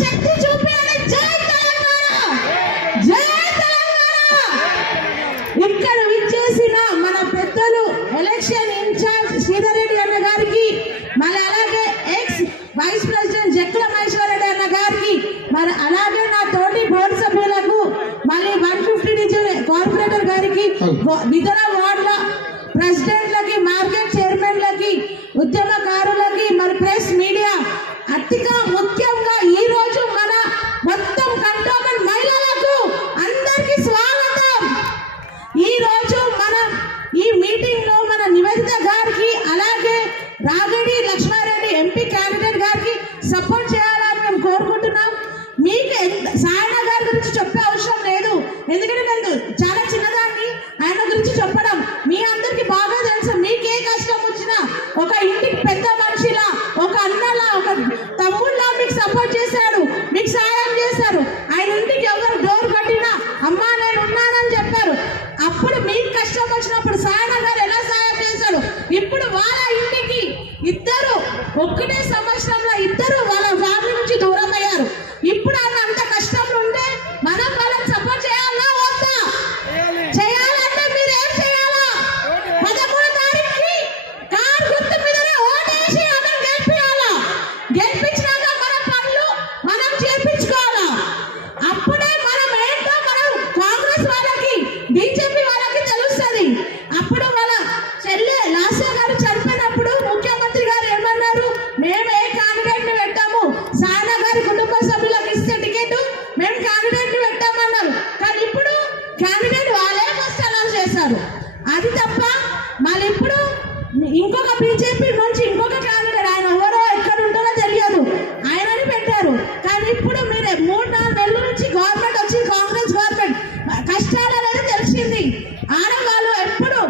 శక్తి చూపించాలి. జై తెలంగాణ, జై తెలంగాణ. ఇక్కడ విచ్చేసిన మన పెద్దలు ఎలక్షన్ ఇన్ఛార్జ్ శ్రీధర్ రెడ్డి అన్న గారికి, మరి అలాగే ex vice president Jakkula Maheshwar Reddy అన్న గారికి, మరి అలాగే నా తోటి బోర్డు సభ్యులకు, మళ్ళీ 150 నుంచి కార్పొరేటర్ గారికి, ఇతర వార్డుల ప్రెసిడెంట్లకి, మార్కెట్ చైర్మన్లకి, ఉద్యమకారులకి, మరి ప్రెస్ మీడియా, అతిగా ముఖ్యంగా ఈ రోజు మన మొత్తం కంటోన్మెంట్ మహిళలకు అందరికీ స్వాగతం. ఈ రోజు మనం ఈ మీటింగ్ లో మన నివేదిత గారికి, అలాగే రాగడి లక్ష్మారెడ్డి ఎంపీ క్యాండిడేట్ గారికి సపోర్ట్ చేయాలని మేము కోరుకుంటున్నాం. మీకు సాయన గారి గురించి చెప్పే అవసరం లేదు, ఎందుకంటే నేను చాలా చిన్నదాన్ని, ఆయన గురించి చెప్పడం మీ అందరికి బాగా తెలుసు. మీకు ఏ కష్టం వచ్చినా ఒక ఇంటికి పెద్ద మనిషిలా, ఒక అన్నలా, ఒక తమ్ముళ్ళ మీకు సపోర్ట్ చేశాడు, మీకు సాయం చేశారు. ఆయన ఇంటికి ఎవరు డోర్ కట్టినా అమ్మా నేను ఉన్నానని చెప్పారు. అప్పుడు మీకు కష్టం వచ్చినప్పుడు సాయన గారు ఎలా సాయం చేశారు. ఇప్పుడు వాళ్ళ ఇంటికి ఇద్దరు ఒక్కటే సంవత్సరంలో ఇద్దరు వాళ్ళ ఫ్యామిలీ నుంచి దూరం అయ్యారు. ఇప్పుడు ఆయన అంత కష్టంలో ఉంటే మనం వాళ్ళని సపోర్ట్ చేయాలా వద్దా? చేయాలంటే మీరు ఏం చేయాలా? 13వ తారీఖుకి కార్ గుర్తు మీదనే ఓటేసి ఆమెను గెలిపియాలా. గెలిపించినాక మన పనులు మనం చేపించుకోవాలా. అప్పుడే మనం ఏంటో మనం కాంగ్రెస్ వాళ్ళకి, బీజేపీ వాళ్ళకి తెలుస్తుంది. అప్పుడు వాళ్ళ చెల్లె లాస్య గారు చనిపోయినప్పుడు ముఖ్యమంత్రి గారు ఏమన్నారు, మేము ఏ క్యాండిడేట్ ని పెట్టాము, సాయన గారి కుటుంబ సభ్యులకు ఇస్తే టికెట్ మేము క్యాండిడేట్ ని పెట్టామన్నారు. కానీ ఇప్పుడు క్యాండిడేట్ వాళ్ళే ఫస్ట్ అనౌన్స్ చేశారు. అది తప్ప మళ్ళీ ఇప్పుడు ఇంకొక బీజేపీ నుంచి ఇంకొక క్యాండిడేట్, ఆయన ఎవరో ఎక్కడ ఉంటారో తెలియదు, ఆయనని పెట్టారు. కానీ ఇప్పుడు మీరే 3-4 నెలల నుంచి గవర్నమెంట్ వచ్చి కాంగ్రెస్ గవర్నమెంట్ కష్టాలు అనేది తెలిసింది. ఆడవాళ్ళు ఎప్పుడు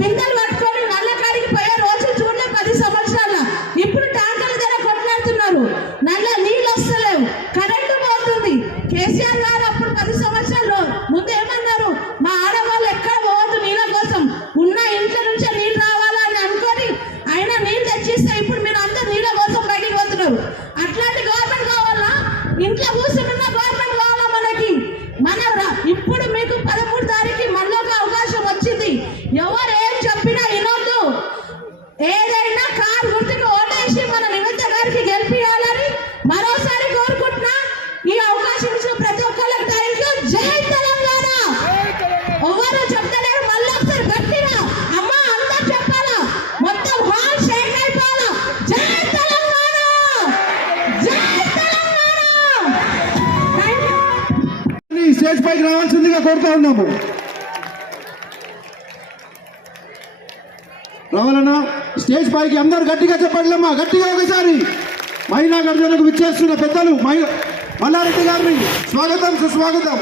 బిందెలు పట్టుకొని నల్ల కాడికి పోయే రోజు చూడలే 10 సంవత్సరాల. ఇప్పుడు ట్యాంకర్ల ధర కొట్లాడుతున్నారు, నల్ల నీళ్ళు వస్తలేవు, కరెంటు పోతుంది. కేసీఆర్ గారు అప్పుడు 10 సంవత్సరాలు ముందు ఏమన్నారు, మా ఆడవాళ్ళు ఎక్కడ పోవద్దు నీళ్ళ కోసం, ఉన్న ఇంట్లో నుంచే నీళ్ళు రావాలా అని అనుకొని ఆయన నీళ్ళు తెచ్చిస్తే ఇప్పుడు మీరు అందరు నీళ్ళ కోసం బయటికి పోతున్నారు. అట్లాంటి గవర్నమెంట్ కావాలా? ఇంట్లో కూర్చున్న గవర్నమెంట్ కావాలా మనకి? ఇప్పుడు మీకు 13వ తారీఖు మళ్ళీ ఒక అవకాశం వచ్చింది. ఎవరు ఏం చెప్పినా వినొద్దు. ఏదైనా కార్ గుర్తుకు ఓటేసి మన నివేదిత గారికి గెలిపియాలని మరోసారి కోరుకుంటున్నా. ఈ అవకాశం ఇచ్చిన ప్రతి ఒక్కరికి థ్యాంక్ యూ. జై తెలంగాణ. ఎవరు చెప్తలేరు, మళ్ళీ ఒకసారి గట్టిగా అమ్మ అందరూ చెప్పాలా, మొత్తం హాల్ షేక్ అయిపోవాలా. జై తెలంగాణ, జై తెలంగాణ. Thank you. స్టేజ్ పైకి రావాల్సిందిగా కోరుతా ఉన్నాము. రావాలన్నా స్టేజ్ పైకి అందరు గట్టిగా చెప్పండిమ్మా, గట్టిగా ఒకసారి. మహిళా గర్జనకు విచ్చేస్తున్న పెద్దలు మల్లారెడ్డి గారిని స్వాగతం, సుస్వాగతం.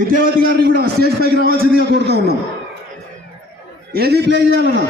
విద్యావతి గారిని కూడా స్టేజ్ పైకి రావాల్సిందిగా కోరుతా ఉన్నాం. ఏది ప్లే చేయాలన్నా?